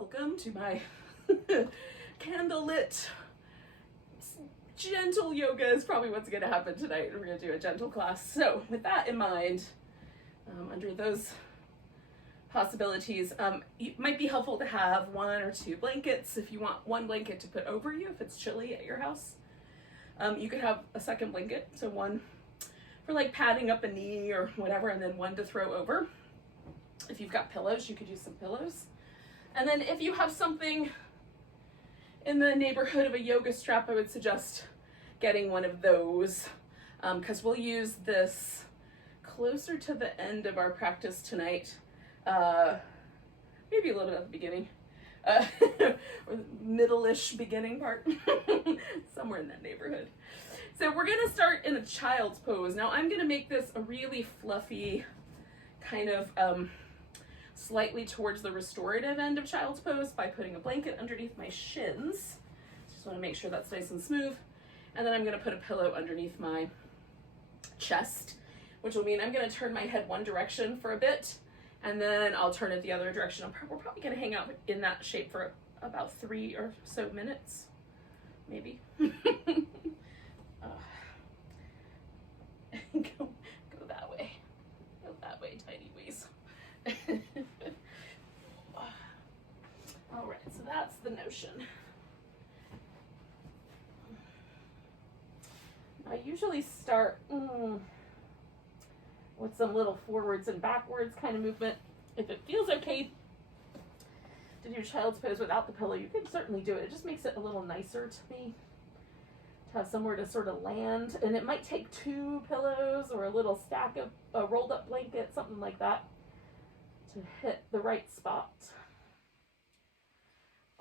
welcome to my candlelit gentle yoga is probably what's going to happen tonight. We're going to do a gentle class. So with that in mind, under those possibilities, it might be helpful to have 1 or 2 blankets. If you want one blanket to put over you, if it's chilly at your house, you could have a second blanket. So one for like padding up a knee or whatever, and then one to throw over. If you've got pillows, you could use some pillows. And then if you have something in the neighborhood of a yoga strap, I would suggest getting one of those, because we'll use this closer to the end of our practice tonight. Maybe a little bit at the beginning, or middle-ish beginning part, somewhere in that neighborhood. So we're gonna start in a child's pose. Now I'm gonna make this a really fluffy, kind of slightly towards the restorative end of child's pose by putting a blanket underneath my shins. Just wanna make sure that's nice and smooth. And then I'm gonna put a pillow underneath my chest, which will mean I'm gonna turn my head one direction for a bit, and then I'll turn it the other direction. We're probably gonna hang out in that shape for about 3 or so minutes, maybe. Go that way. Go that way, tiny ways. All right, so that's the notion. I usually start with some little forwards and backwards kind of movement. If it feels okay to do child's pose without the pillow, you can certainly do it. It just makes it a little nicer to me to have somewhere to sort of land. And it might take 2 pillows or a little stack of a rolled up blanket, something like that, to hit the right spot.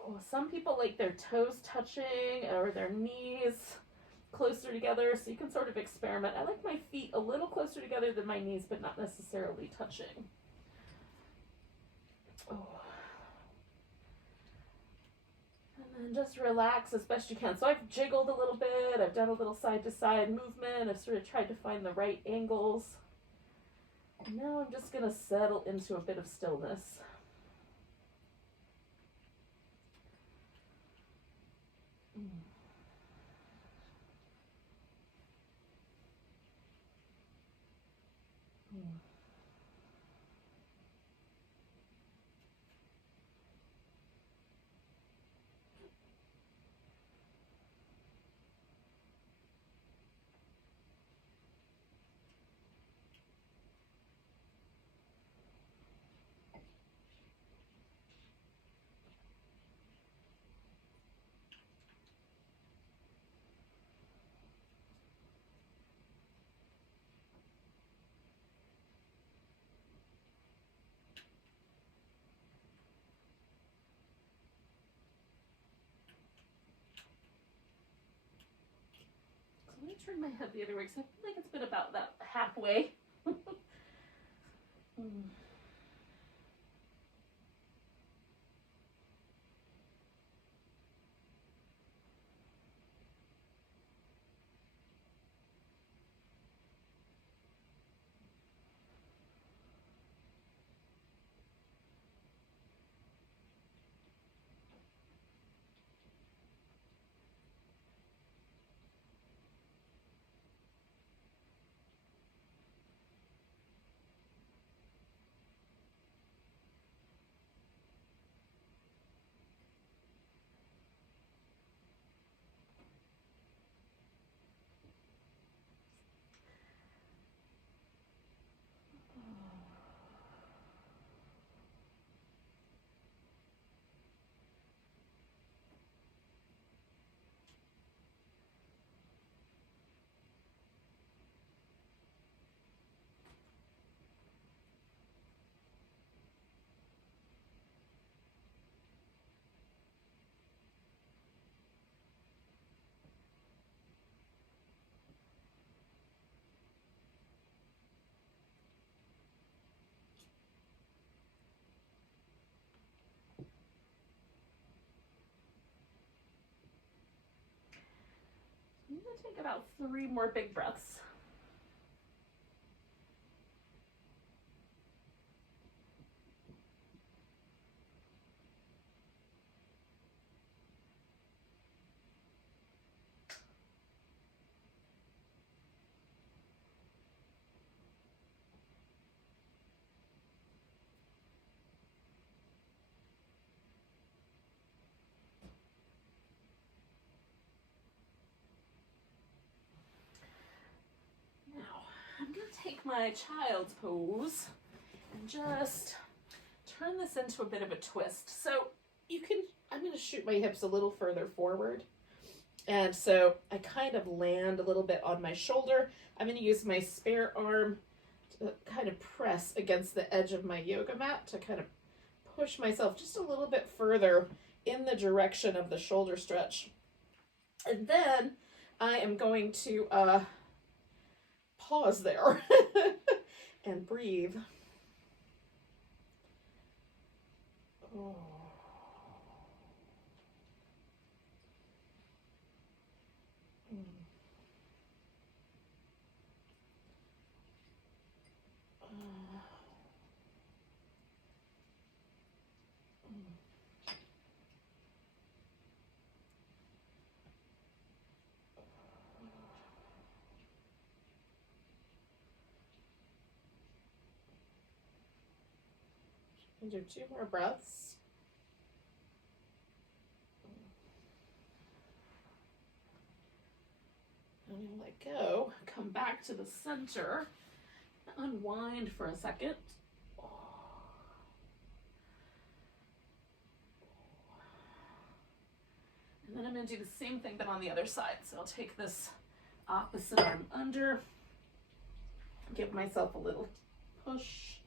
Oh, some people like their toes touching or their knees closer together, so you can sort of experiment. I like my feet a little closer together than my knees, but not necessarily touching. Oh. And then just relax as best you can. So I've jiggled a little bit, I've done a little side to side movement, I've sort of tried to find the right angles. And now I'm just gonna settle into a bit of stillness. I'm going to turn my head the other way because I feel like it's been about that halfway. I'm going to take about 3 more big breaths. my child's pose and just turn this into a bit of a twist. So you can, I'm going to shoot my hips a little further forward. And so I kind of land a little bit on my shoulder. I'm going to use my spare arm to kind of press against the edge of my yoga mat to kind of push myself just a little bit further in the direction of the shoulder stretch. And then I am going to pause there and breathe. Oh. And do 2 more breaths. And you let go, come back to the center, unwind for a second. And then I'm going to do the same thing but on the other side. So I'll take this opposite arm under, give myself a little push.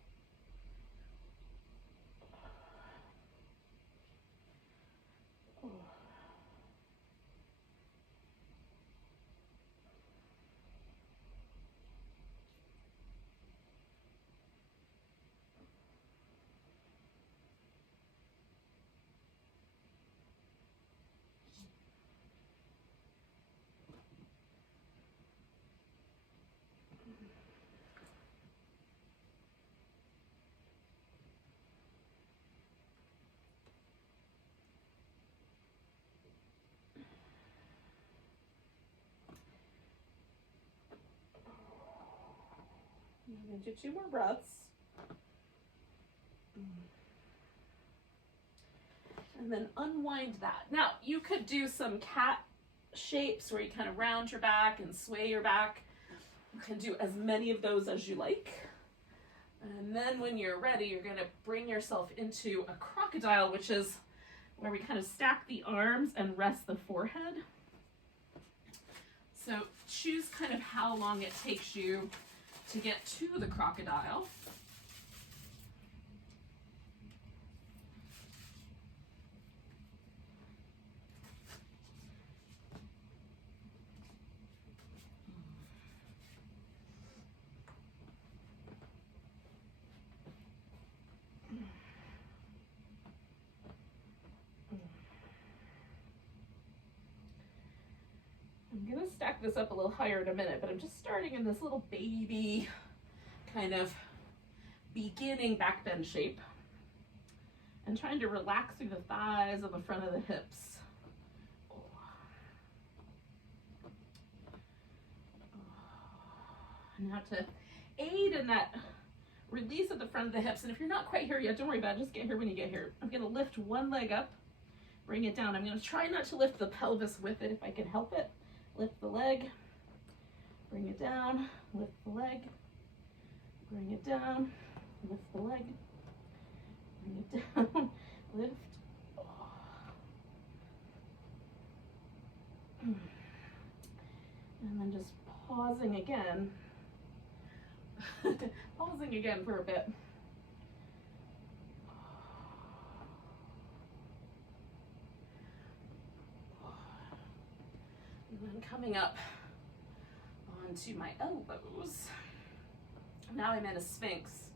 I'm going to do 2 more breaths. And then unwind that. Now, you could do some cat shapes where you kind of round your back and sway your back. You can do as many of those as you like. And then when you're ready, you're going to bring yourself into a crocodile, which is where we kind of stack the arms and rest the forehead. So choose kind of how long it takes you to get to the crocodile. I'm going to stack this up a little higher in a minute, but I'm just starting in this little baby kind of beginning back bend shape and trying to relax through the thighs and the front of the hips. Now to aid in that release at the front of the hips, and if you're not quite here yet, don't worry about it, just get here when you get here. I'm going to lift one leg up, bring it down. I'm going to try not to lift the pelvis with it if I can help it. Lift the leg, bring it down, lift the leg, bring it down, lift the leg, bring it down, lift. And then just pausing again. Pausing again for a bit. And then coming up onto my elbows. Now I'm in a Sphinx.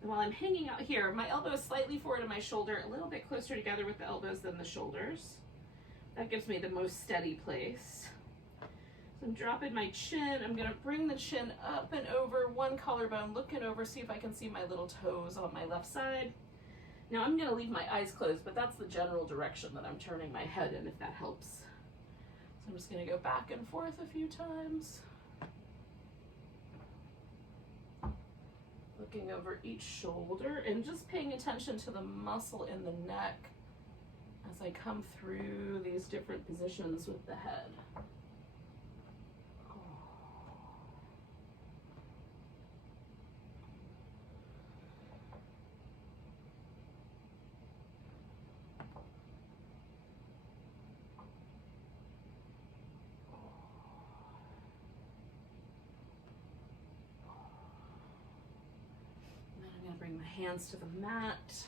And while I'm hanging out here, my elbows slightly forward of my shoulder, a little bit closer together with the elbows than the shoulders. That gives me the most steady place. So I'm dropping my chin. I'm going to bring the chin up and over one collarbone, looking over, see if I can see my little toes on my left side. Now I'm going to leave my eyes closed, but that's the general direction that I'm turning my head in, if that helps. So I'm just going to go back and forth a few times. Looking over each shoulder and just paying attention to the muscle in the neck as I come through these different positions with the head. hands to the mat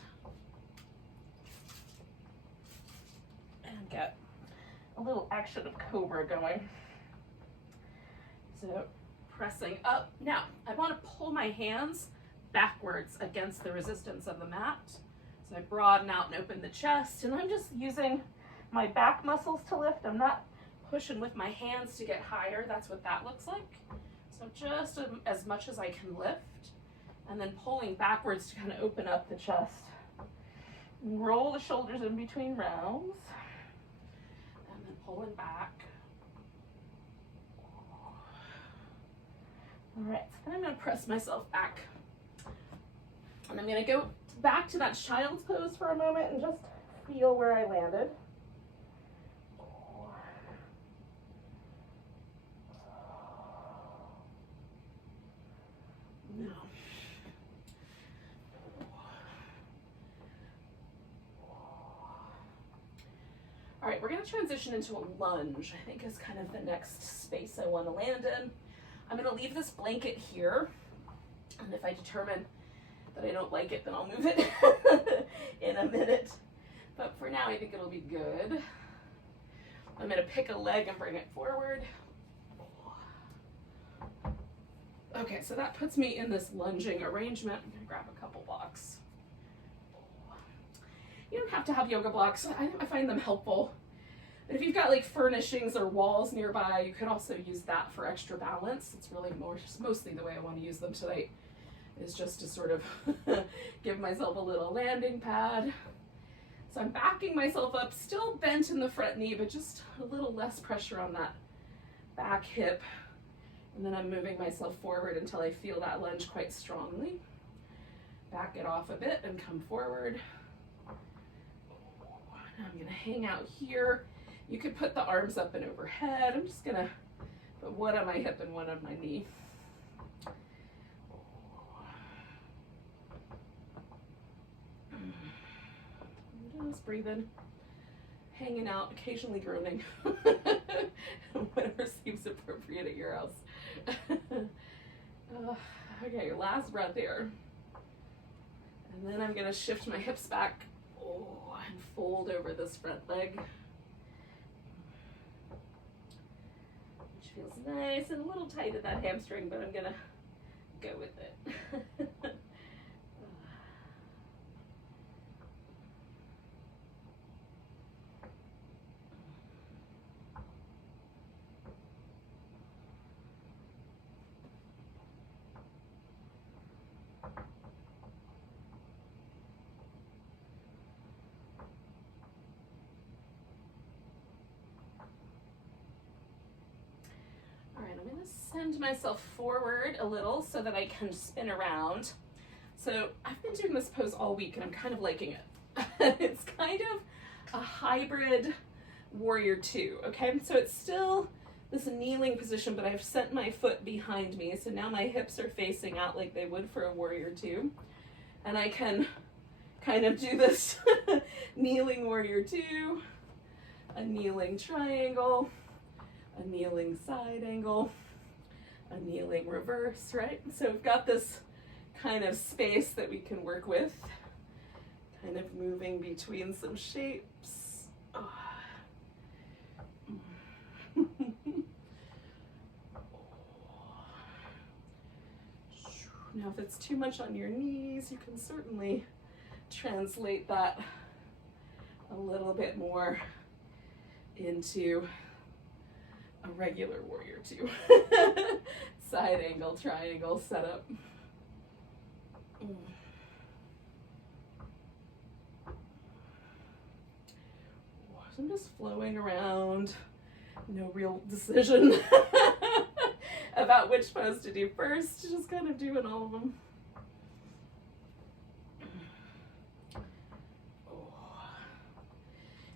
and get a little action of cobra going. So pressing up. Now, I want to pull my hands backwards against the resistance of the mat. So I broaden out and open the chest, and I'm just using my back muscles to lift. I'm not pushing with my hands to get higher. That's what that looks like. So just as much as I can lift, and then pulling backwards to kind of open up the chest. And roll the shoulders in between rounds, and then pulling back. All right, so then I'm going to press myself back. And I'm going to go back to that child's pose for a moment and just feel where I landed. No. All right, we're going to transition into a lunge, I think is kind of the next space I want to land in. I'm going to leave this blanket here, and if I determine that I don't like it, then I'll move it in a minute. But for now, I think it'll be good. I'm going to pick a leg and bring it forward. Okay, so that puts me in this lunging arrangement. I'm going to grab a couple blocks. You don't have to have yoga blocks. I find them helpful. But if you've got like furnishings or walls nearby, you could also use that for extra balance. It's really mostly the way I want to use them tonight, is just to sort of give myself a little landing pad. So I'm backing myself up, still bent in the front knee, but just a little less pressure on that back hip. And then I'm moving myself forward until I feel that lunge quite strongly. Back it off a bit and come forward. Now I'm gonna hang out here. You could put the arms up and overhead. I'm just gonna put one on my hip and one on my knee. Just breathing, hanging out, occasionally groaning. Whatever seems appropriate at your house. Okay, last breath here. And then I'm gonna shift my hips back and fold over this front leg. Which feels nice and a little tight at that hamstring, but I'm gonna go with it. Send myself forward a little so that I can spin around. So I've been doing this pose all week and I'm kind of liking it. It's kind of a hybrid warrior two, okay? So it's still this kneeling position, but I've sent my foot behind me. So now my hips are facing out like they would for a warrior two. And I can kind of do this kneeling warrior two, a kneeling triangle, a kneeling side angle, a kneeling reverse, right? So we've got this kind of space that we can work with, kind of moving between some shapes. Oh. Now, if it's too much on your knees, you can certainly translate that a little bit more into a regular warrior two. Side angle, triangle setup. So I'm just flowing around, no real decision about which pose to do first, just kind of doing all of them.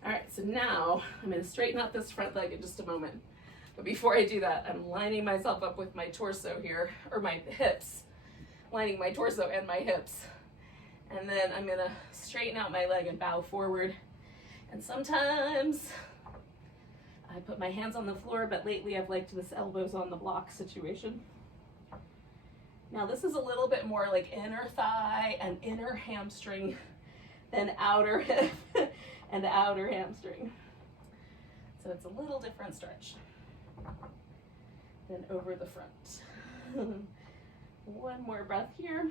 All right, so now I'm going to straighten out this front leg in just a moment. But before I do that, I'm lining myself up with my torso here, or my hips, lining my torso and my hips. And then I'm going to straighten out my leg and bow forward. And sometimes I put my hands on the floor, but lately I've liked this elbows on the block situation. Now this is a little bit more like inner thigh and inner hamstring than outer hip and outer hamstring. So it's a little different stretch than over the front. One more breath here.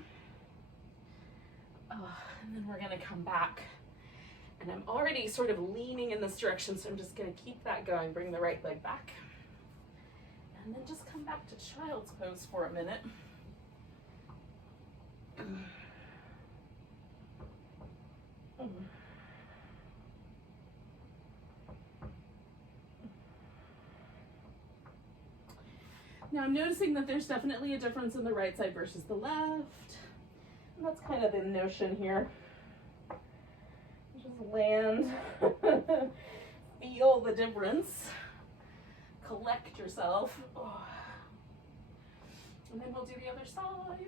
And then we're gonna come back. And I'm already sort of leaning in this direction, so I'm just gonna keep that going. Bring the right leg back. And then just come back to child's pose for a minute. Now I'm noticing that there's definitely a difference in the right side versus the left. And that's kind of the notion here. Just land, feel the difference, collect yourself. And then we'll do the other side.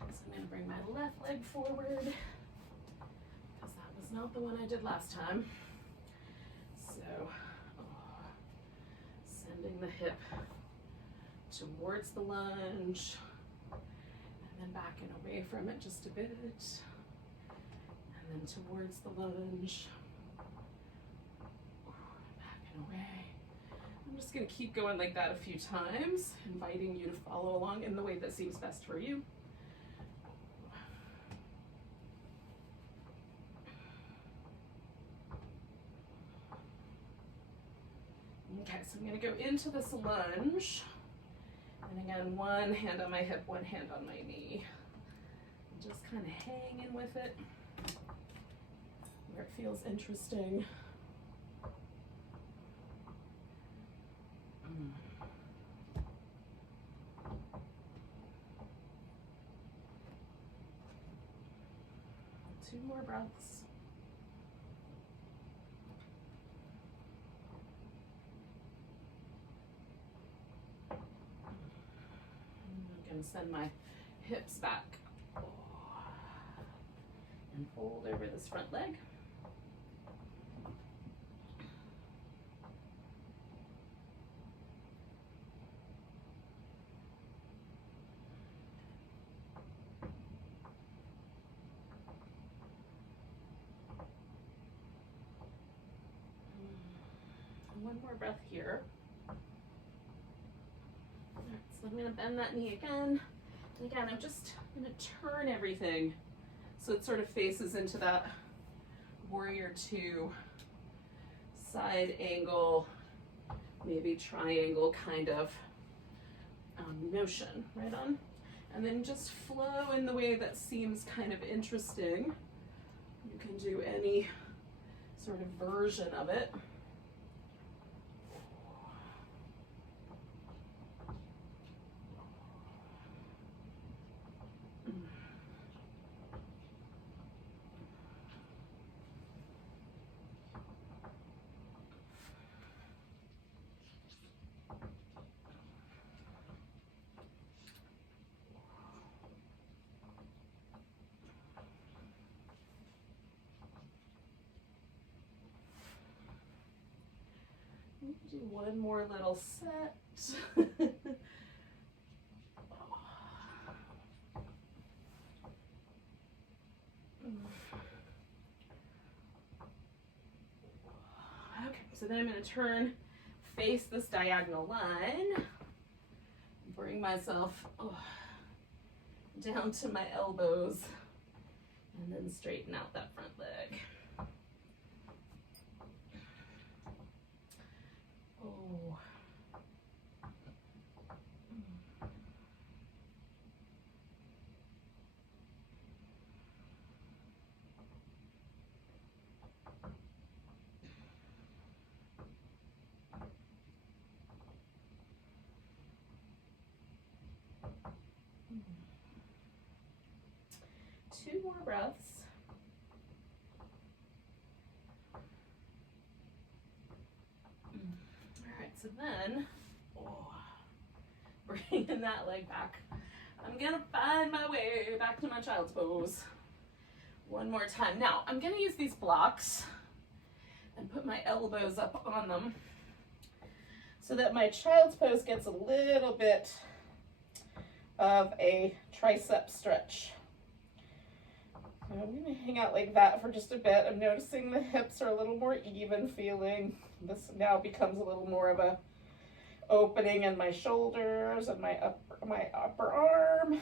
So I'm gonna bring my left leg forward, because that was not the one I did last time. So, sending the hip towards the lunge, and then backing away from it just a bit, and then towards the lunge, backing away. I'm just going to keep going like that a few times, inviting you to follow along in the way that seems best for you. Okay, so I'm going to go into this lunge. And again, one hand on my hip, one hand on my knee. Just kind of hanging with it where it feels interesting. Two more breaths. I'm going to send my hips back and fold over this front leg. One more breath here. All right, so I'm going to bend that knee again. And again, I'm just going to turn everything so it sort of faces into that warrior two side angle, maybe triangle kind of motion, right on? And then just flow in the way that seems kind of interesting. You can do any sort of version of it. Do one more little set. Okay, so then I'm going to turn, face this diagonal line, bring myself down to my elbows, and then straighten out that front leg. Two more breaths. All right, so then, bringing that leg back. I'm gonna find my way back to my child's pose. One more time. Now, I'm gonna use these blocks and put my elbows up on them so that my child's pose gets a little bit of a tricep stretch. So I'm going to hang out like that for just a bit. I'm noticing the hips are a little more even feeling. This now becomes a little more of a opening in my shoulders and my upper arm.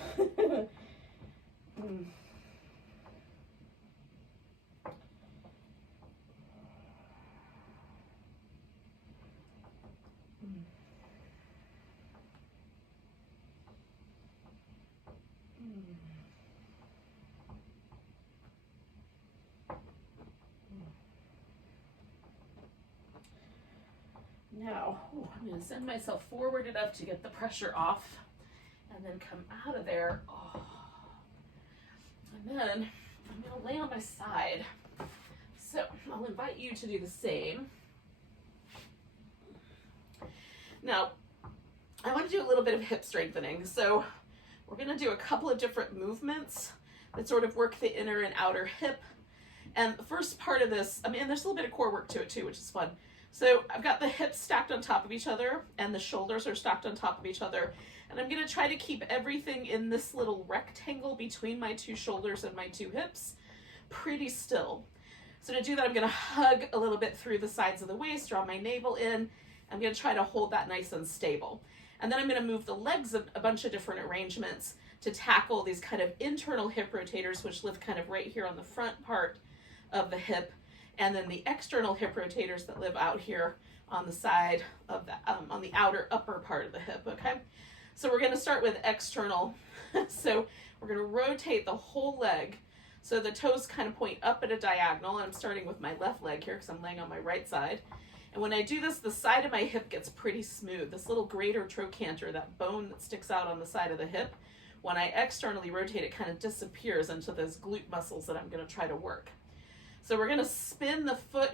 Now, I'm going to send myself forward enough to get the pressure off and then come out of there. Oh. And then I'm going to lay on my side. So I'll invite you to do the same. Now, I want to do a little bit of hip strengthening. So we're going to do a couple of different movements that sort of work the inner and outer hip. And the first part of this, I mean, there's a little bit of core work to it too, which is fun. So I've got the hips stacked on top of each other and the shoulders are stacked on top of each other. And I'm going to try to keep everything in this little rectangle between my two shoulders and my two hips pretty still. So to do that, I'm going to hug a little bit through the sides of the waist, draw my navel in. I'm going to try to hold that nice and stable. And then I'm going to move the legs a bunch of different arrangements to tackle these kind of internal hip rotators, which live kind of right here on the front part of the hip. And then the external hip rotators that live out here on the side of the, on the outer upper part of the hip, okay? So we're gonna start with external. So we're gonna rotate the whole leg so the toes kind of point up at a diagonal. I'm starting with my left leg here because I'm laying on my right side. And when I do this, the side of my hip gets pretty smooth. This little greater trochanter, that bone that sticks out on the side of the hip, when I externally rotate, it kind of disappears into those glute muscles that I'm gonna try to work. So we're going to spin the foot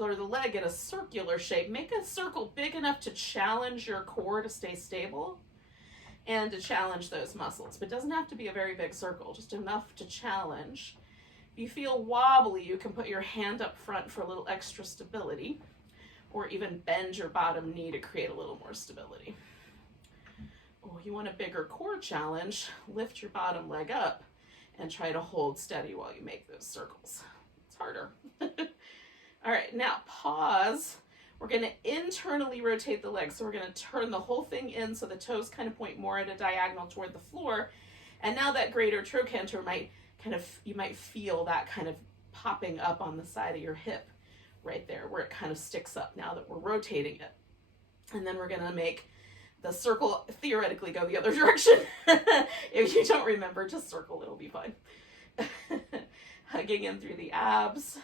or the leg in a circular shape. Make a circle big enough to challenge your core to stay stable and to challenge those muscles. But it doesn't have to be a very big circle, just enough to challenge. If you feel wobbly, you can put your hand up front for a little extra stability, or even bend your bottom knee to create a little more stability. Oh, you want a bigger core challenge, lift your bottom leg up and try to hold steady while you make those circles. Harder. All right, now pause. We're going to internally rotate the legs. So we're going to turn the whole thing in so the toes kind of point more at a diagonal toward the floor. And now that greater trochanter might kind of, you might feel that kind of popping up on the side of your hip right there where it kind of sticks up now that we're rotating it. And then we're going to make the circle theoretically go the other direction. If you don't remember, just circle, it'll be fine. Hugging in through the abs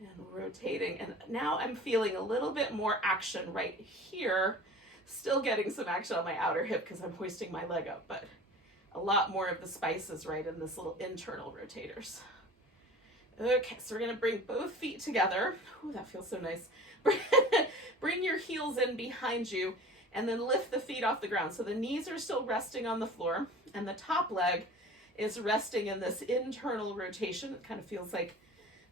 and rotating. And now I'm feeling a little bit more action right here. Still getting some action on my outer hip because I'm hoisting my leg up, but a lot more of the spice is right in this little internal rotators. Okay, so we're going to bring both feet together. Ooh, that feels so nice. Bring your heels in behind you and then lift the feet off the ground. So the knees are still resting on the floor and the top leg is resting in this internal rotation. It kind of feels like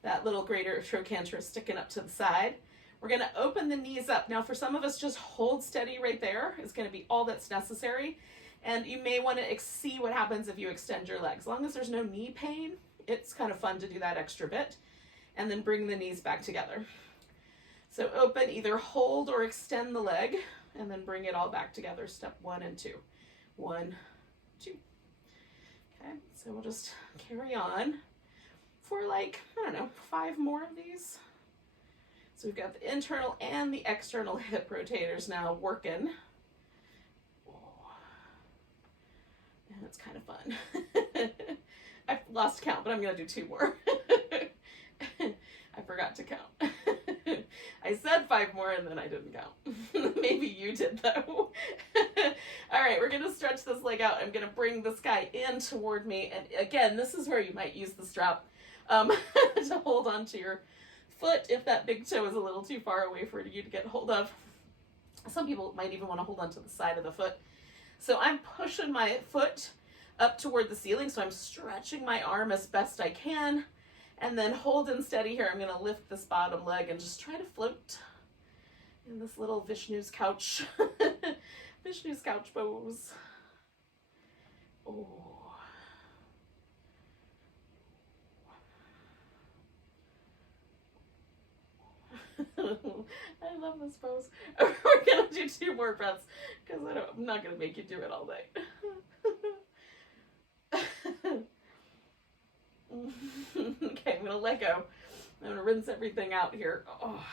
that little greater trochanter is sticking up to the side. We're going to open the knees up. Now for some of us, just hold steady right there is going to be all that's necessary. And you may want to see what happens if you extend your legs. As long as there's no knee pain, it's kind of fun to do that extra bit. And then bring the knees back together. So open, either hold or extend the leg, and then bring it all back together. Step 1 and 2. 1, 2. Okay, so we'll just carry on for like, I don't know, 5 more of these. So we've got the internal and the external hip rotators now working. And it's kind of fun. I've lost count, but I'm going to do 2 more. I forgot to count. I said 5 more and then I didn't count. Maybe you did though. All right, we're going to stretch this leg out. I'm going to bring this guy in toward me. And again, this is where you might use the strap to hold onto your foot if that big toe is a little too far away for you to get hold of. Some people might even want to hold onto the side of the foot. So I'm pushing my foot up toward the ceiling. So I'm stretching my arm as best I can. And then holding steady here, I'm going to lift this bottom leg and just try to float in this little Vishnu's couch, Vishnu's couch pose. Oh. I love this pose. We're gonna do 2 more breaths because I'm not gonna make you do it all night. Okay, I'm gonna let go. I'm gonna rinse everything out here. Oh.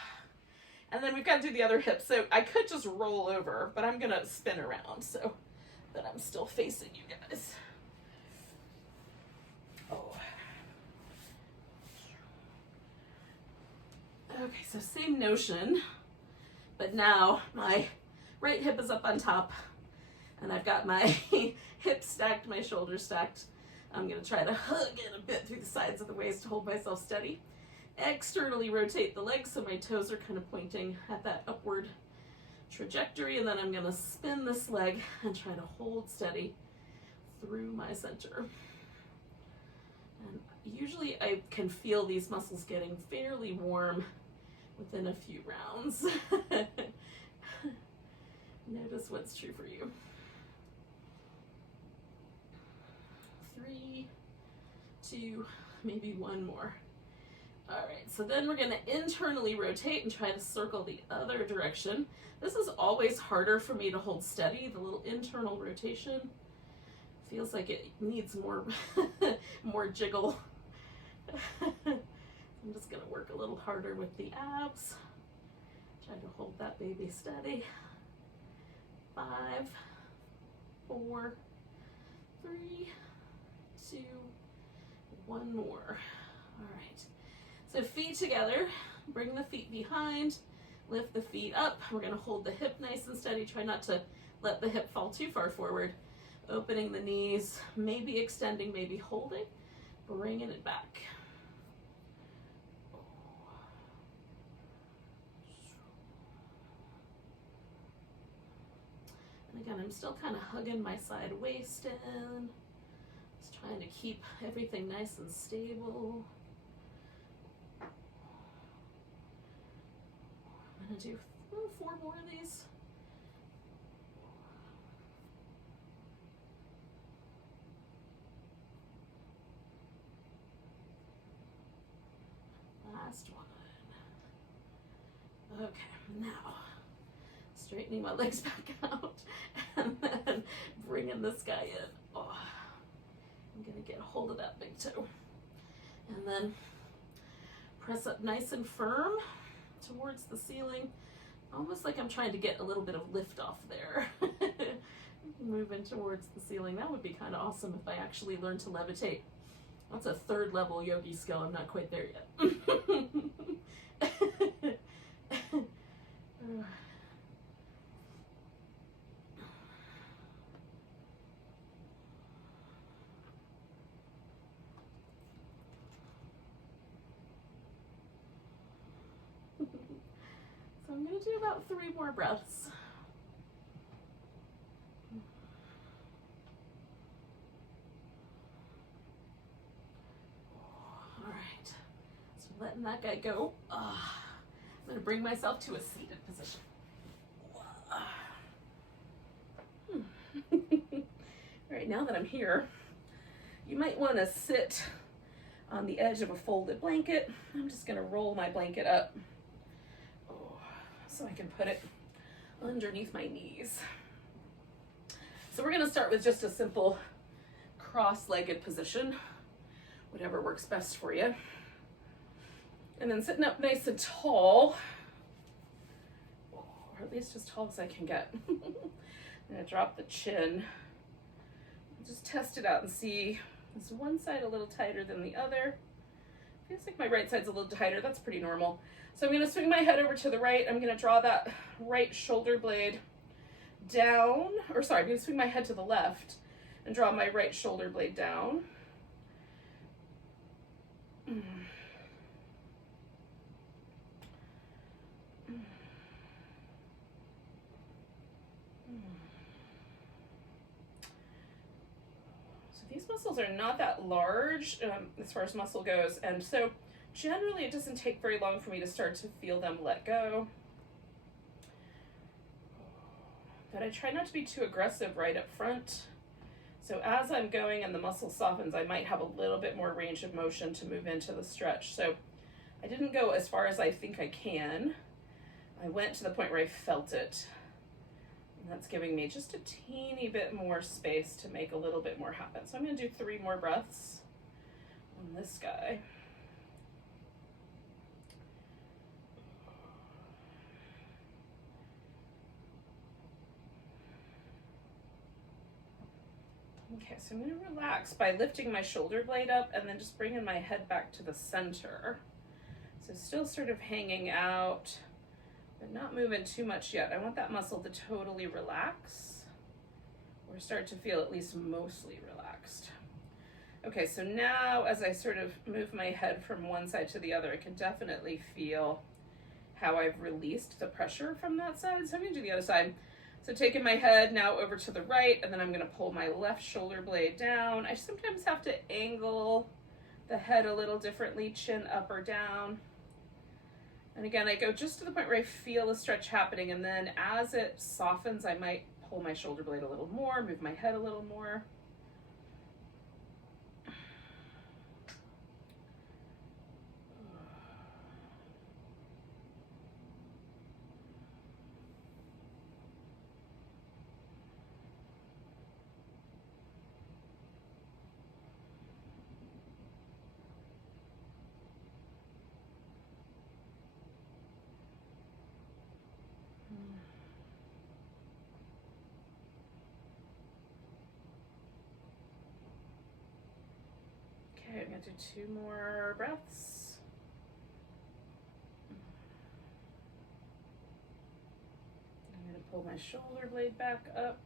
And then we've got to do the other hip. So I could just roll over, but I'm gonna spin around so that I'm still facing you guys. Oh. Okay, so same notion, but now my right hip is up on top and I've got my hips stacked, my shoulders stacked. I'm gonna try to hug in a bit through the sides of the waist to hold myself steady. Externally rotate the legs so my toes are kind of pointing at that upward trajectory, and then I'm gonna spin this leg and try to hold steady through my center. And usually I can feel these muscles getting fairly warm within a few rounds. Notice what's true for you. 3, 2, maybe 1 more. All right, so then we're gonna internally rotate and try to circle the other direction. This is always harder for me to hold steady. The little internal rotation feels like it needs more, more jiggle. I'm just gonna work a little harder with the abs. Try to hold that baby steady. 5, 4, 3, 2, 1 more. All right. So feet together, bring the feet behind, lift the feet up. We're gonna hold the hip nice and steady. Try not to let the hip fall too far forward. Opening the knees, maybe extending, maybe holding, bringing it back. And again, I'm still kind of hugging my side waist in. Just trying to keep everything nice and stable. I'm gonna do 4 more of these. Last one. Okay, now straightening my legs back out and then bringing this guy in. Oh, I'm gonna get a hold of that big toe. And then press up nice and firm towards the ceiling, almost like I'm trying to get a little bit of lift off there. Moving towards the ceiling. That would be kind of awesome if I actually learned to levitate. That's a 3rd level yogi skill. I'm not quite there yet. So I'm going to do about 3 more breaths. All right, so letting that guy go. I'm going to bring myself to a seated position. All right, now that I'm here, you might want to sit on the edge of a folded blanket. I'm just going to roll my blanket up so I can put it underneath my knees. So we're gonna start with just a simple cross-legged position, whatever works best for you. And then sitting up nice and tall, or at least as tall as I can get. I'm gonna drop the chin. Just test it out and see, is one side a little tighter than the other? Feels like my right side's a little tighter. That's pretty normal. So I'm going to swing my head over to the right. I'm going to draw that right shoulder blade down, or sorry, I'm going to swing my head to the left and draw my right shoulder blade down. So these muscles are not that large as far as muscle goes, and so generally it doesn't take very long for me to start to feel them let go. but I try not to be too aggressive right up front. So as I'm going and the muscle softens, I might have a little bit more range of motion to move into the stretch. So I didn't go as far as I think I can. I went to the point where I felt it. And that's giving me just a teeny bit more space to make a little bit more happen. So I'm going to do 3 more breaths on this guy. Okay, so I'm going to relax by lifting my shoulder blade up and then just bringing my head back to the center. So still sort of hanging out, but not moving too much yet. I want that muscle to totally relax or start to feel at least mostly relaxed. Okay, so now as I sort of move my head from one side to the other, I can definitely feel how I've released the pressure from that side. So I'm going to do the other side. So taking my head now over to the right, and then I'm going to pull my left shoulder blade down. I sometimes have to angle the head a little differently, chin up or down. And again, I go just to the point where I feel a stretch happening, and then as it softens, I might pull my shoulder blade a little more, move my head a little more. Okay, I'm going to do 2 more breaths. I'm going to pull my shoulder blade back up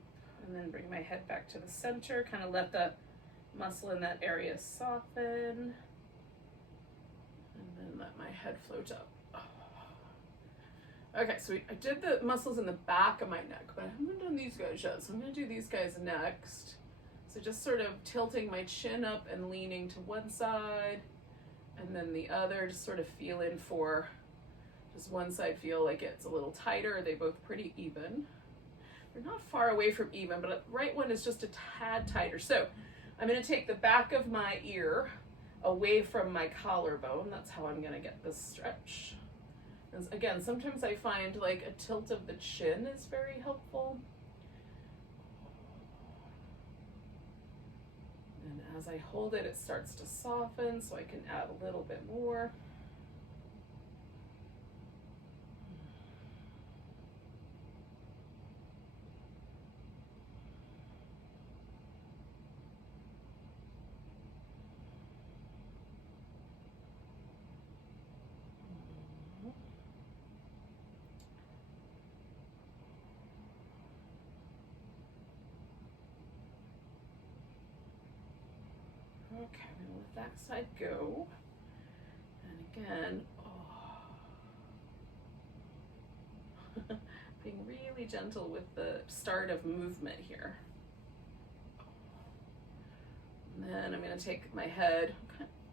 and then bring my head back to the center, kind of let the muscle in that area soften, and then let my head float up. Okay, so I did the muscles in the back of my neck, but I haven't done these guys yet, so I'm going to do these guys next. So just sort of tilting my chin up and leaning to one side, and then the other, just sort of feeling for, does one side feel like it's a little tighter? Are they both pretty even? They're not far away from even, but the right one is just a tad tighter. So I'm going to take the back of my ear away from my collarbone. That's how I'm going to get this stretch. And again, sometimes I find like a tilt of the chin is very helpful. And as I hold it, it starts to soften, so I can add a little bit more. Okay, I'm going to let that side go. And again, being really gentle with the start of movement here. And then I'm going to take my head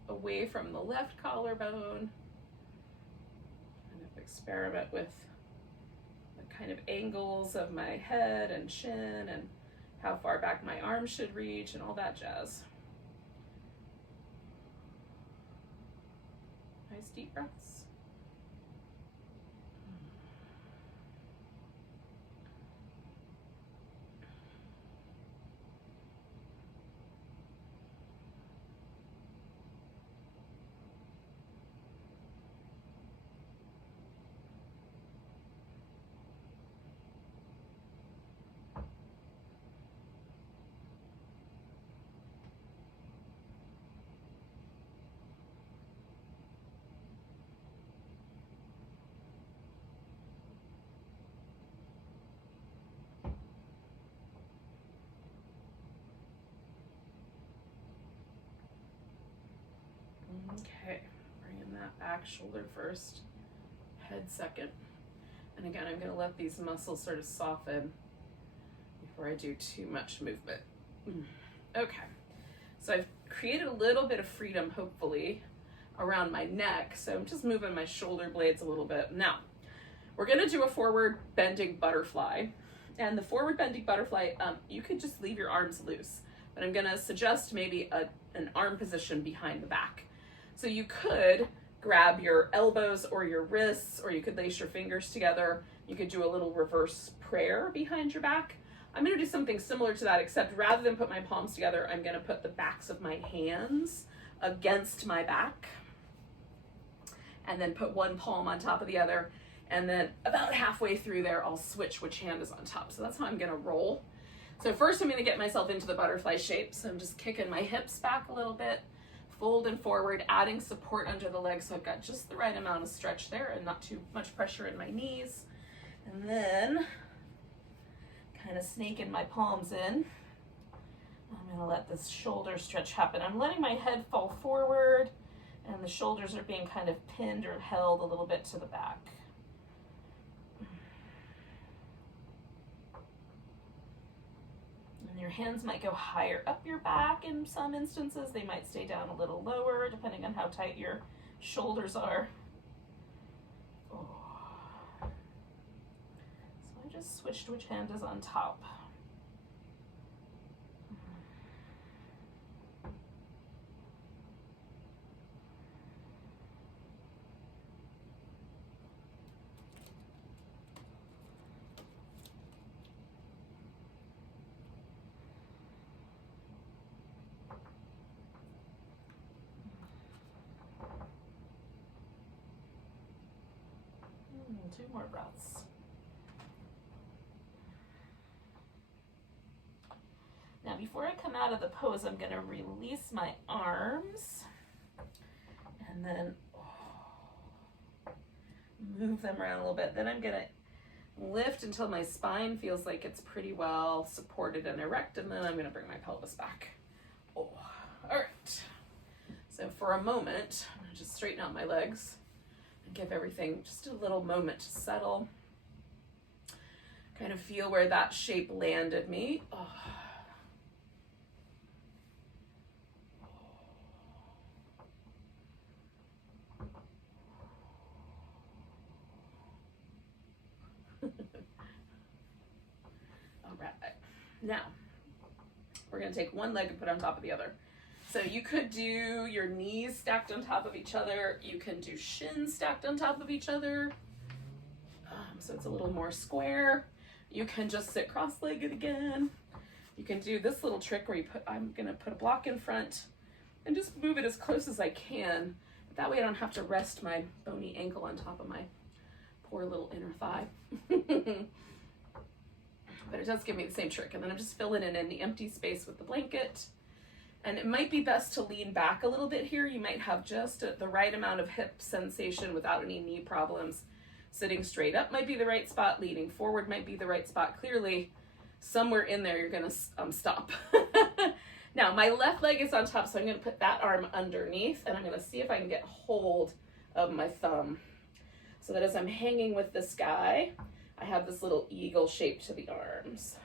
away from the left collarbone. Kind of experiment with the kind of angles of my head and chin and how far back my arms should reach and all that jazz. Nice deep breaths. Okay, bringing that back, shoulder first, head second. And again, I'm going to let these muscles sort of soften before I do too much movement. Okay, so I've created a little bit of freedom, hopefully, around my neck. So I'm just moving my shoulder blades a little bit. Now, we're going to do a forward bending butterfly. And the forward bending butterfly, you could just leave your arms loose, but I'm gonna suggest maybe an arm position behind the back. So you could grab your elbows or your wrists, or you could lace your fingers together. You could do a little reverse prayer behind your back. I'm gonna do something similar to that, except rather than put my palms together, I'm gonna put the backs of my hands against my back, and then put one palm on top of the other. And then about halfway through there, I'll switch which hand is on top. So that's how I'm gonna roll. So first I'm gonna get myself into the butterfly shape. So I'm just kicking my hips back a little bit, folding forward, adding support under the legs. So I've got just the right amount of stretch there and not too much pressure in my knees. And then kind of snaking my palms in. I'm gonna let this shoulder stretch happen. I'm letting my head fall forward, and the shoulders are being kind of pinned or held a little bit to the back. And your hands might go higher up your back in some instances. They might stay down a little lower, depending on how tight your shoulders are. Oh. So I just switched which hand is on top. Two more breaths. Now, before I come out of the pose, I'm going to release my arms and then move them around a little bit. Then I'm going to lift until my spine feels like it's pretty well supported and erect, and then I'm going to bring my pelvis back. Oh, all right. So for a moment, I'm going to just straighten out my legs. Give everything just a little moment to settle. Kind of feel where that shape landed me. Oh. All right. Now, we're going to take one leg and put it on top of the other. So you could do your knees stacked on top of each other. You can do shins stacked on top of each other. So it's a little more square. You can just sit cross-legged again. You can do this little trick where I'm gonna put a block in front and just move it as close as I can. That way I don't have to rest my bony ankle on top of my poor little inner thigh. But it does give me the same trick. And then I'm just filling it in the empty space with the blanket. And it might be best to lean back a little bit here. You might have just the right amount of hip sensation without any knee problems. Sitting straight up might be the right spot. Leaning forward might be the right spot. Clearly, somewhere in there, you're gonna stop. Now, my left leg is on top, so I'm gonna put that arm underneath, and I'm gonna see if I can get hold of my thumb. So that as I'm hanging with this guy, I have this little eagle shape to the arms.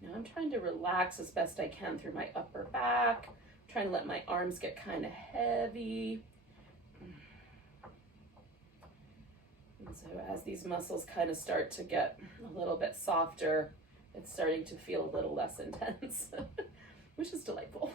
Now I'm trying to relax as best I can through my upper back, trying to let my arms get kind of heavy. And so as these muscles kind of start to get a little bit softer, it's starting to feel a little less intense, which is delightful.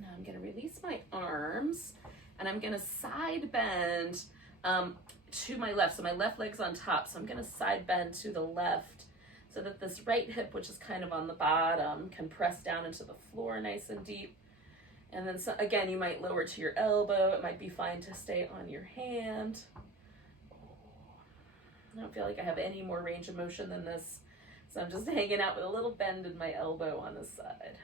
Now I'm going to release my arms and I'm going to side bend to my left. So my left leg's on top. So I'm going to side bend to the left so that this right hip, which is kind of on the bottom, can press down into the floor nice and deep. And then again, you might lower to your elbow. It might be fine to stay on your hand. I don't feel like I have any more range of motion than this. So I'm just hanging out with a little bend in my elbow on this side.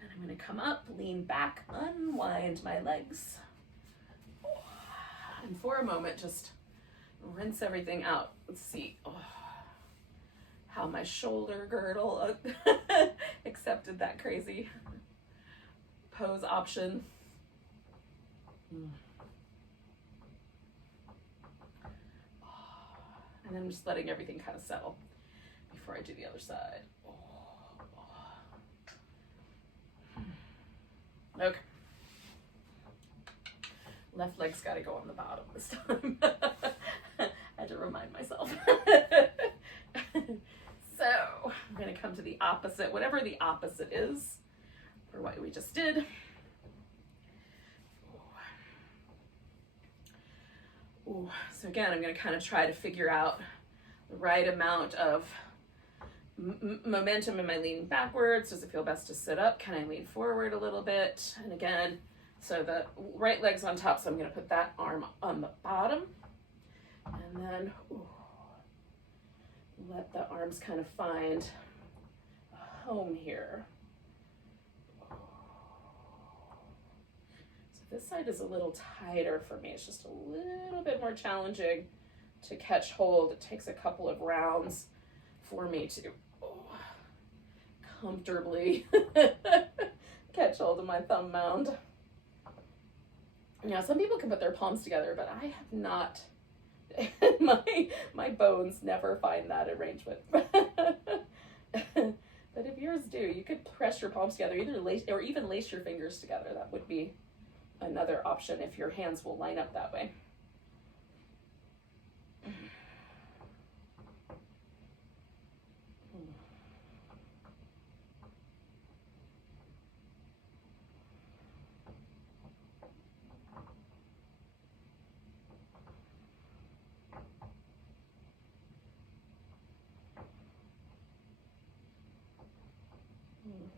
And then I'm I'm going to come up, lean back, unwind my legs. And for a moment, just rinse everything out. Let's see how my shoulder girdle accepted that crazy pose option. And then I'm just letting everything kind of settle before I do the other side. Okay. Left leg's got to go on the bottom this time. I had to remind myself. So I'm going to come to the opposite, whatever the opposite is for what we just did. Ooh. So again, I'm going to kind of try to figure out the right amount of momentum. Am I leaning backwards? Does it feel best to sit up? Can I lean forward a little bit? And again, so the right leg's on top, so I'm going to put that arm on the bottom. And then let the arms kind of find a home here. This side is a little tighter for me. It's just a little bit more challenging to catch hold. It takes a couple of rounds for me to comfortably catch hold of my thumb mound. Now, some people can put their palms together, but I have not. my bones never find that arrangement. But if yours do, you could press your palms together, either lace or even lace your fingers together. That would be another option if your hands will line up that way.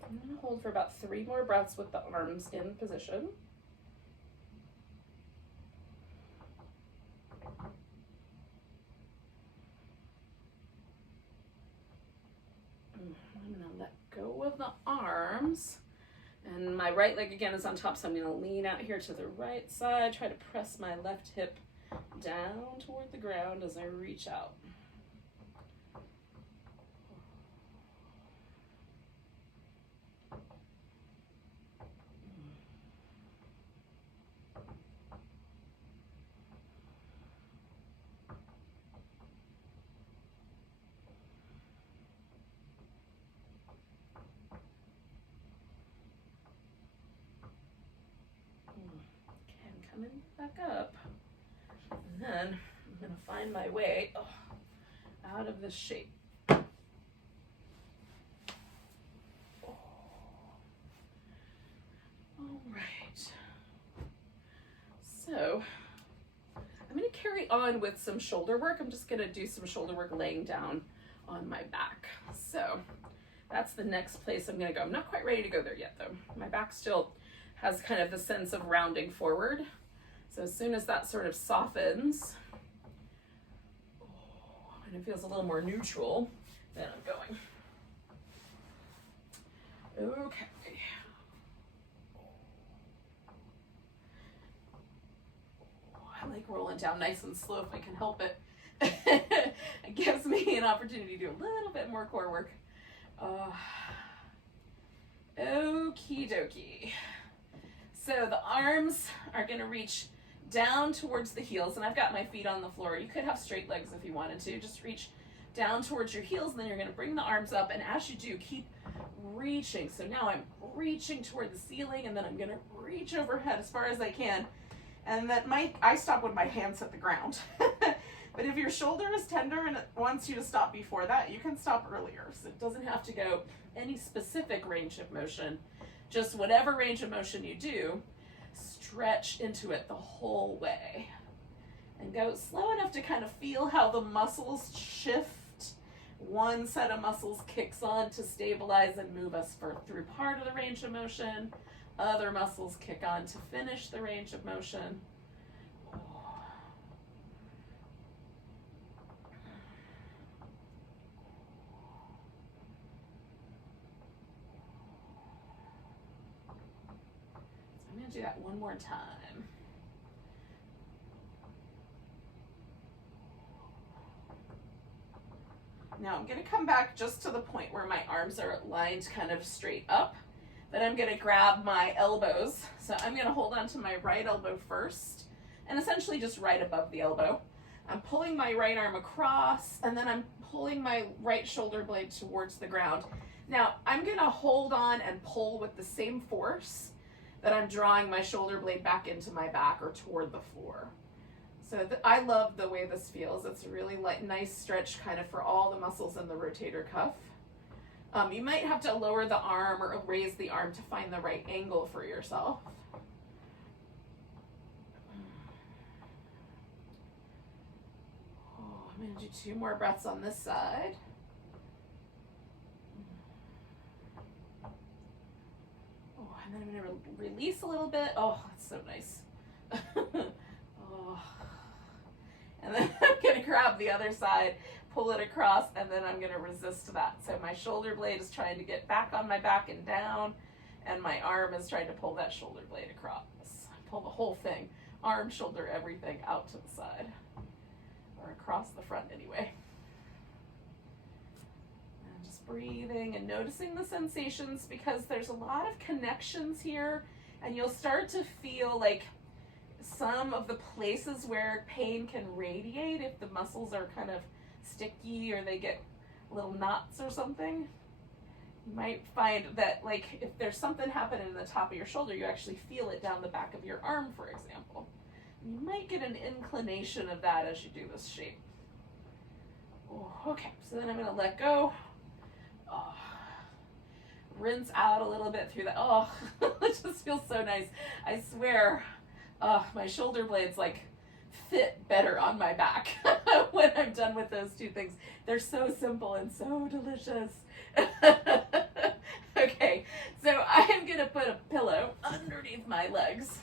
I'm going to hold for about 3 more breaths with the arms in position. I'm going to let go of the arms, and my right leg again is on top, so I'm going to lean out here to the right side, try to press my left hip down toward the ground as I reach out. Coming back up, and then I'm going to find my way out of this shape. All right, so I'm going to carry on with some shoulder work. I'm just going to do some shoulder work laying down on my back. So that's the next place I'm going to go. I'm not quite ready to go there yet, though. My back still has kind of the sense of rounding forward. So as soon as that sort of softens, and it feels a little more neutral, then I'm going. Okay. I like rolling down nice and slow if I can help it. It gives me an opportunity to do a little bit more core work. Okie dokie. So the arms are going to reach down towards the heels, and I've got my feet on the floor. You could have straight legs if you wanted to. Just reach down towards your heels, and then you're going to bring the arms up, and as you do, keep reaching. So now I'm reaching toward the ceiling, and then I'm going to reach overhead as far as I can, and that I stop when my hands hit the ground. But if your shoulder is tender and it wants you to stop before that, you can stop earlier. So it doesn't have to go any specific range of motion. Just whatever range of motion you do, stretch into it the whole way. And go slow enough to kind of feel how the muscles shift. One set of muscles kicks on to stabilize and move us through part of the range of motion. Other muscles kick on to finish the range of motion. do that one more time. Now I'm going to come back just to the point where my arms are lined kind of straight up. Then I'm going to grab my elbows. So I'm going to hold on to my right elbow first, and essentially just right above the elbow. I'm pulling my right arm across, and then I'm pulling my right shoulder blade towards the ground. Now I'm going to hold on and pull with the same force that I'm drawing my shoulder blade back into my back or toward the floor. So I love the way this feels. It's a really nice stretch kind of for all the muscles in the rotator cuff. You might have to lower the arm or raise the arm to find the right angle for yourself. Oh, I'm going to do 2 more breaths on this side. Oh, and then I'm going to release a little bit. Oh, that's so nice. Oh. And then I'm going to grab the other side, pull it across, and then I'm going to resist that. So my shoulder blade is trying to get back on my back and down, and my arm is trying to pull that shoulder blade across. Pull the whole thing, arm, shoulder, everything out to the side, or across the front anyway. And just breathing and noticing the sensations, because there's a lot of connections here, and you'll start to feel like some of the places where pain can radiate if the muscles are kind of sticky or they get little knots or something. You might find that, like, if there's something happening in the top of your shoulder, you actually feel it down the back of your arm, for example. You might get an inclination of that as you do this shape. Oh, okay, so then I'm going to let go. Oh. Rinse out a little bit through the, oh, it just feels so nice. I swear. My shoulder blades like fit better on my back when I'm done with those 2 things. They're so simple and so delicious. Okay, so I'm gonna put a pillow underneath my legs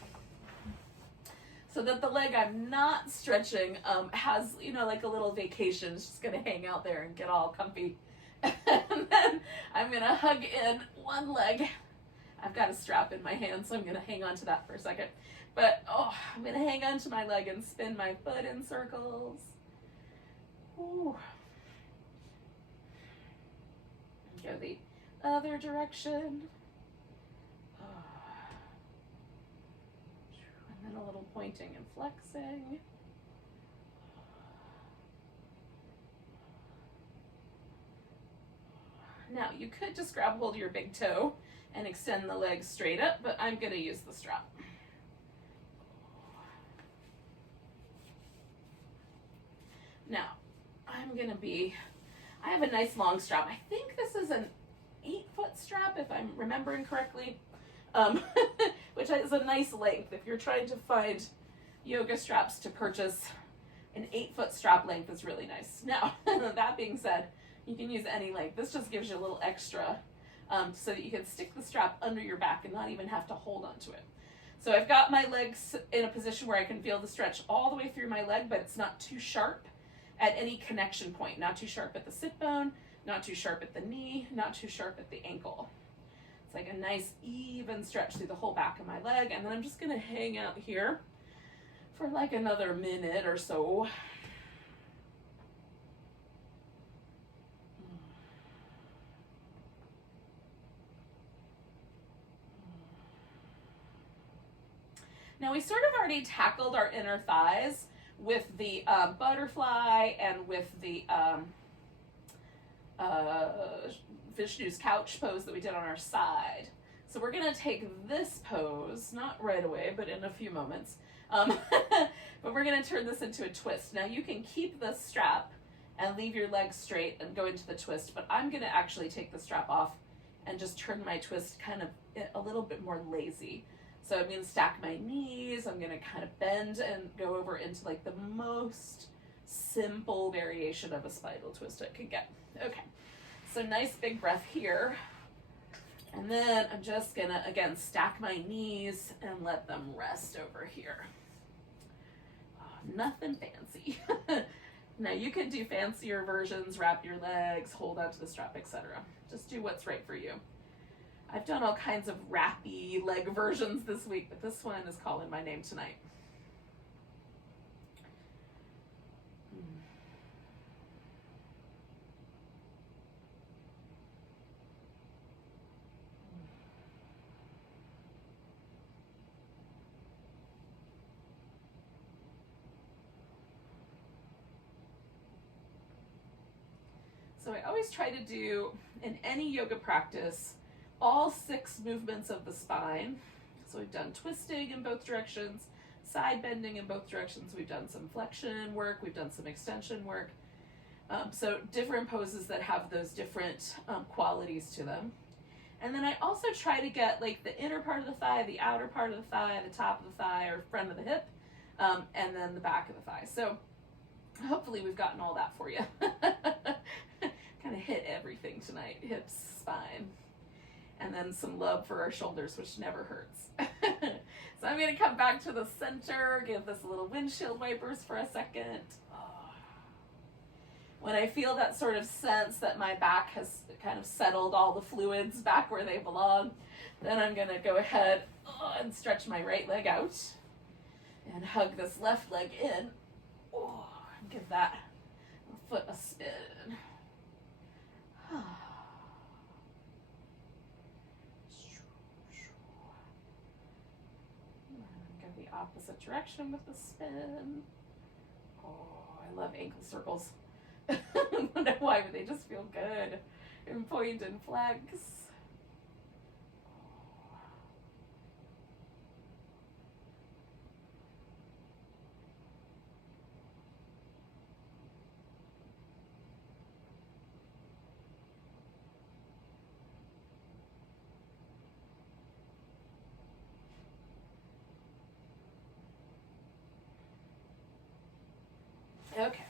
so that the leg I'm not stretching has, you know, like a little vacation. It's just gonna hang out there and get all comfy. And then I'm gonna hug in one leg. I've got a strap in my hand, so I'm gonna hang on to that for a second. But, oh, I'm going to hang on to my leg and spin my foot in circles. Ooh. Go the other direction. Oh. And then a little pointing and flexing. Now, you could just grab hold of your big toe and extend the leg straight up, but I'm going to use the strap. Now, I have a nice long strap. I think this is an 8-foot strap, if I'm remembering correctly, which is a nice length. If you're trying to find yoga straps to purchase, an 8-foot strap length is really nice. Now, that being said, you can use any length. This just gives you a little extra so that you can stick the strap under your back and not even have to hold onto it. So I've got my legs in a position where I can feel the stretch all the way through my leg, but it's not too sharp at any connection point. Not too sharp at the sit bone, not too sharp at the knee, not too sharp at the ankle. It's like a nice even stretch through the whole back of my leg, and then I'm just gonna hang out here for like another minute or so. Now we sort of already tackled our inner thighs with the butterfly and with the Vishnu's couch pose that we did on our side. So we're gonna take this pose, not right away, but in a few moments. But we're gonna turn this into a twist. Now you can keep the strap and leave your legs straight and go into the twist, but I'm gonna actually take the strap off and just turn my twist kind of a little bit more lazy. So I'm gonna stack my knees, I'm gonna kind of bend and go over into like the most simple variation of a spiral twist I could get. Okay, so nice big breath here. And then I'm just gonna, again, stack my knees and let them rest over here. Oh, nothing fancy. Now you can do fancier versions, wrap your legs, hold onto the strap, etc. Just do what's right for you. I've done all kinds of rappy leg versions this week, but this one is calling my name tonight. So I always try to do, in any yoga practice, all 6 movements of the spine. So we've done twisting in both directions, side bending in both directions, we've done some flexion work, we've done some extension work. So different poses that have those different qualities to them. And then I also try to get like the inner part of the thigh, the outer part of the thigh, the top of the thigh or front of the hip, and then the back of the thigh. So hopefully we've gotten all that for you. Kind of hit everything tonight, hips, spine, and then some love for our shoulders, which never hurts. So I'm going to come back to the center, give this a little windshield wipers for a second. When I feel that sort of sense that my back has kind of settled all the fluids back where they belong, then I'm going to go ahead and stretch my right leg out and hug this left leg in. Give that foot a spin. Go the opposite direction with the spin. Oh, I love ankle circles. I don't know why, but they just feel good. And point and flex. Okay,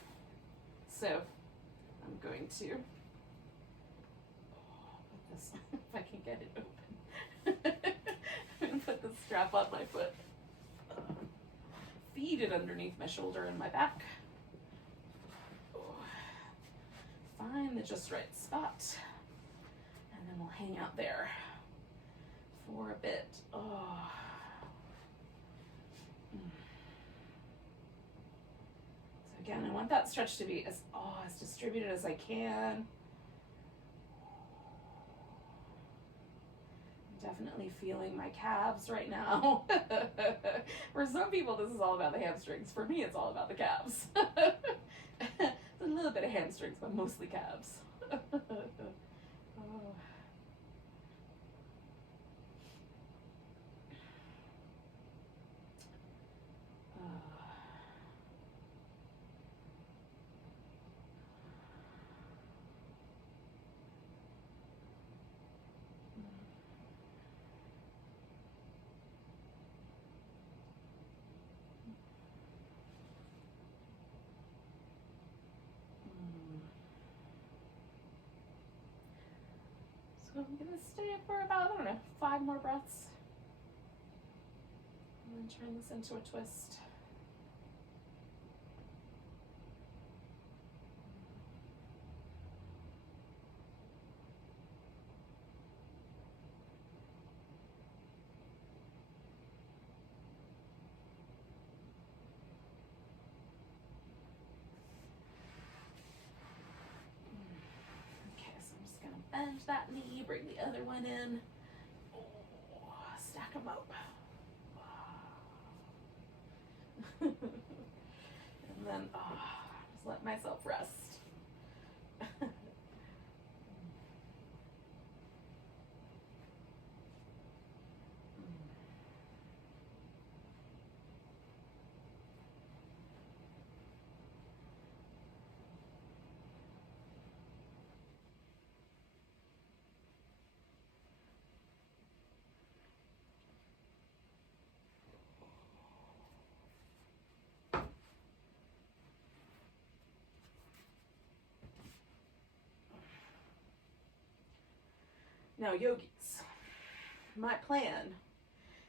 so I'm going to put this, if I can get it open, I'm going to put the strap on my foot, feed it underneath my shoulder and my back, find the just right spot, and then we'll hang out there for a bit. Again, I want that stretch to be as distributed as I can. I'm definitely feeling my calves right now. For some people, this is all about the hamstrings. For me, it's all about the calves. A little bit of hamstrings, but mostly calves. So I'm going to stay for about, 5 more breaths. And then turn this into a twist. Bend that knee, bring the other one in. Stack them up. And then just let myself rest. Now, yogis, my plan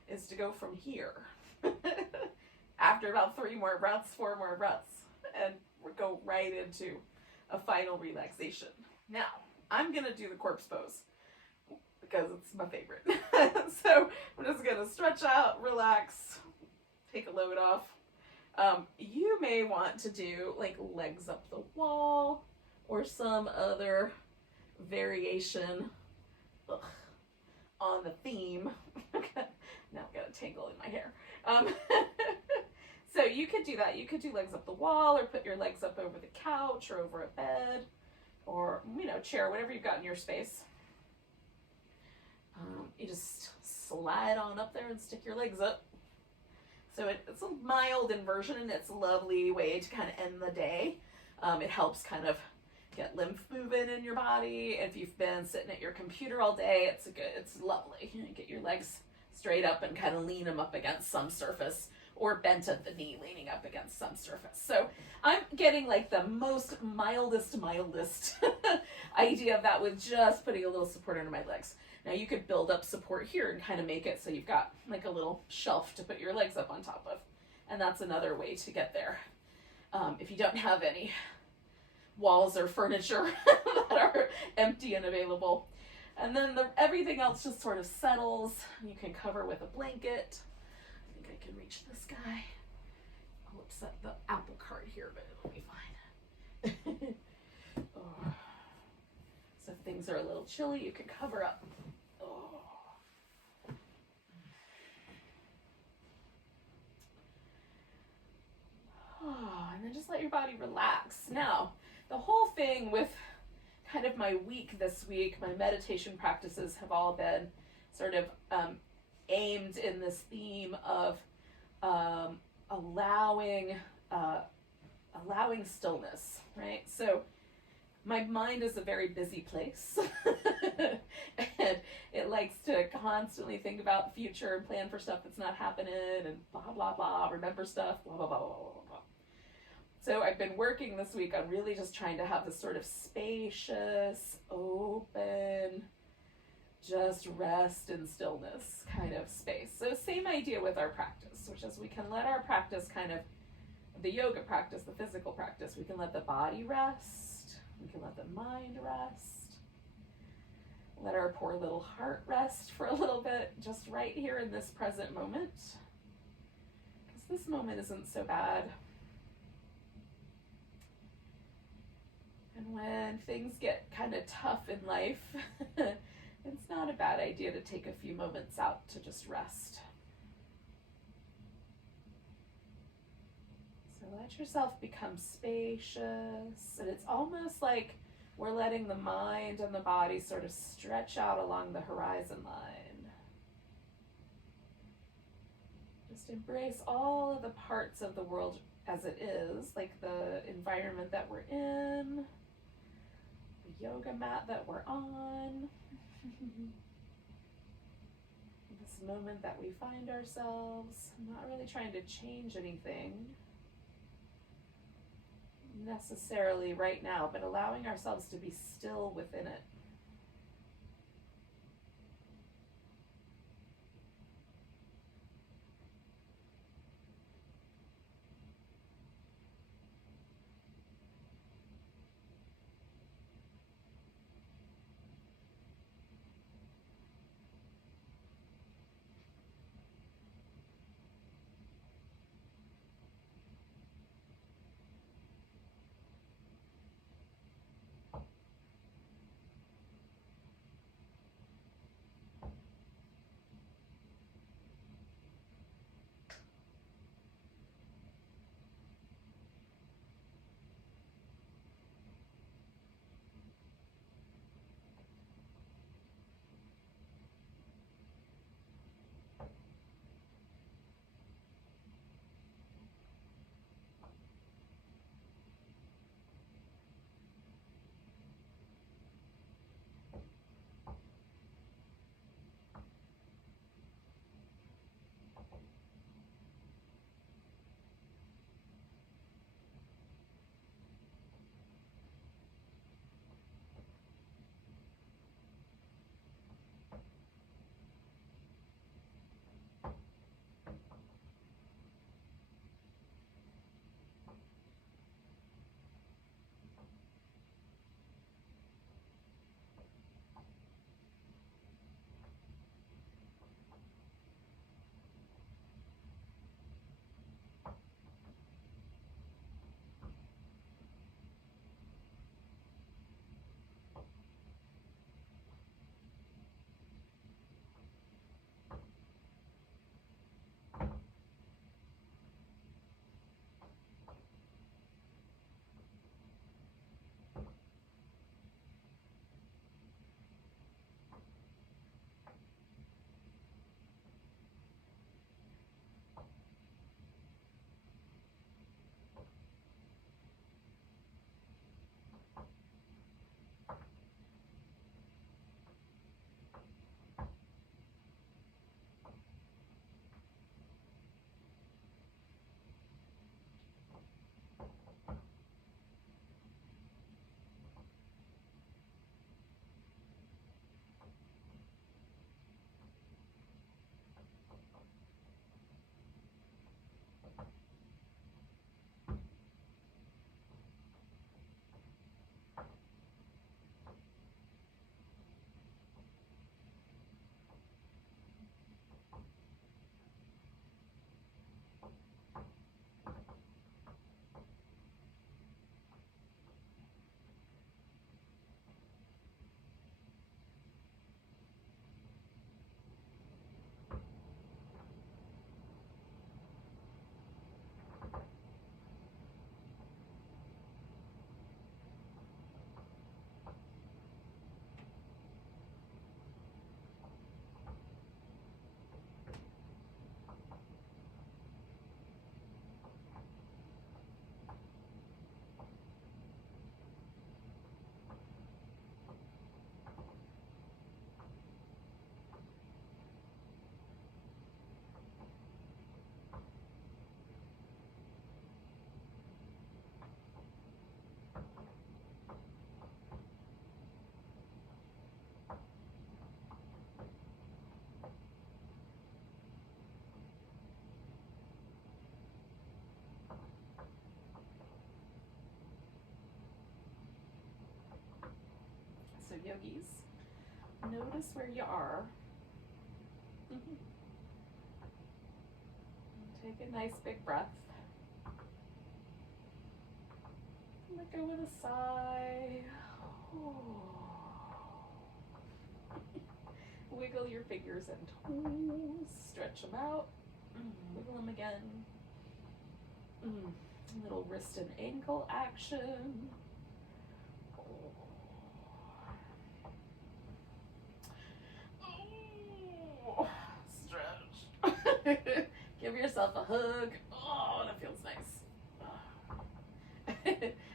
is to go from here after about 3 more breaths, 4 more breaths, and go right into a final relaxation. Now, I'm going to do the corpse pose. The because it's my favorite. So I'm just gonna stretch out, relax, take a load off. You may want to do like legs up the wall or some other variation on the theme. Now I've got a tangle in my hair. So you could do that. You could do legs up the wall, or put your legs up over the couch or over a bed, or, you know, chair, whatever you've got in your space. You just slide on up there and stick your legs up. So it's a mild inversion, and it's a lovely way to kind of end the day. It helps kind of get lymph moving in your body. If you've been sitting at your computer all day, it's lovely. You know, get your legs straight up and kind of lean them up against some surface, or bent at the knee, leaning up against some surface. So I'm getting like the most mildest idea of that with just putting a little support under my legs. Now you could build up support here and kind of make it so you've got like a little shelf to put your legs up on top of. And that's another way to get there. If you don't have any walls or furniture that are empty and available. And then everything else just sort of settles. You can cover with a blanket. I think I can reach this guy. I'll upset the apple cart here, but it'll be fine. Oh. So if things are a little chilly, you can cover up. And then just let your body relax. Now, the whole thing with kind of my week this week, my meditation practices have all been sort of aimed in this theme of allowing stillness, right? So my mind is a very busy place and it likes to constantly think about the future and plan for stuff that's not happening and blah, blah, blah, remember stuff, blah, blah, blah, blah, blah, blah. So I've been working this week on really just trying to have this sort of spacious, open, just rest and stillness kind of space. So same idea with our practice, which is we can let our practice kind of, the yoga practice, the physical practice, we can let the body rest, we can let the mind rest, let our poor little heart rest for a little bit, just right here in this present moment. Because this moment isn't so bad. And when things get kind of tough in life, it's not a bad idea to take a few moments out to just rest. So let yourself become spacious, and it's almost like we're letting the mind and the body sort of stretch out along the horizon line. Just embrace all of the parts of the world as it is, like the environment that we're in, yoga mat that we're on, this moment that we find ourselves. I'm not really trying to change anything necessarily right now, but allowing ourselves to be still within it. yogis. Notice where you are. Take a nice big breath. Let go with a sigh. Wiggle your fingers and toes. Stretch them out. Wiggle them again. A little wrist and ankle action. Stretch. Give yourself a hug. Oh, that feels nice.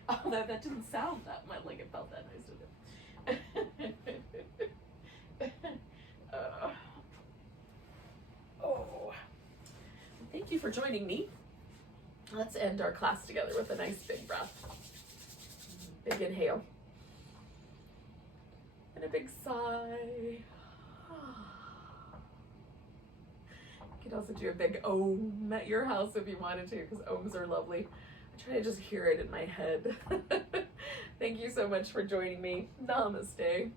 Although that didn't sound that much like it felt that nice, did it? Thank you for joining me. Let's end our class together with a nice big breath. Big inhale. And a big sigh. You could also do a big om at your house if you wanted to, because ohms are lovely. I try to just hear it in my head. Thank you so much for joining me. Namaste.